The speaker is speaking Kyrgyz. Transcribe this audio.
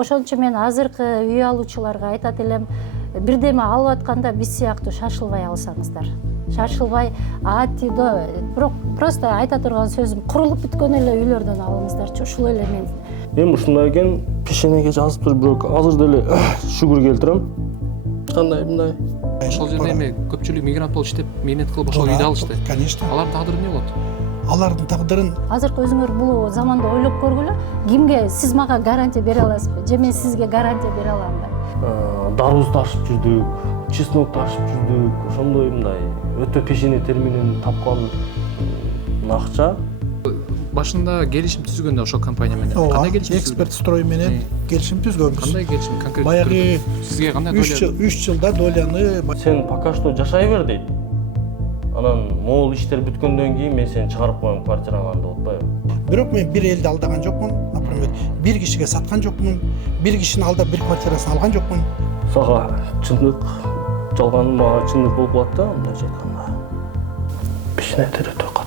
Ошон үчүн мен азыркы үй алуучуларга айтат элем, бирдеме алып атканда биз сыяктуу шашылбай алсаңыздар. Шашылбай, тийдө, бирок просто айта турган сөзүм, курулуп бүткөн эле үйлөрдөн алыңыздарчы. Ушул эле мен. Эми ушундай экен, пешенеге жазып туруп бирок азыр деле шүгүр келтирем. Кандай мындай? Ошол жерде эми көпчүлүк мигрант болуп иштеп, мээнет кылып ошол үйдө алышты. Конечно. Алардын тагдыры эмне болот? Алардын тагдырын Азыркы өзүңөр бул заманда ойлоп көргүлө, кимге сиз мага гарантия бере аласызбы? Же мен сизге гарантия бере аламбы? Даруз ташып жүрдүк, чеснок ташып жүрдүк. Ошондой мындай өтө пешене терминин тапкан акча. Башында келишим түзгөндө ошол компания менен. Кандай келишим түзгөн? эксперт строй менен келишим түзгөнбүз. Кандай келишим конкрет? Баягы сизге кандай доля? 3 жылда доляны Сен пока что жашай бер дейт. Анан могул иштер бүткөндөн кийин мен сени чыгарып коем квартираңан деп атпайбы? бирок мен бир элди алдаган жокмун. Например, бир кишиге саткан жокмун. Бир кишинин алдап бир квартирасын алган жокмун. Сага чындык жалган мага чындык болуп калат да, мындайча айтканда. Пешене өтө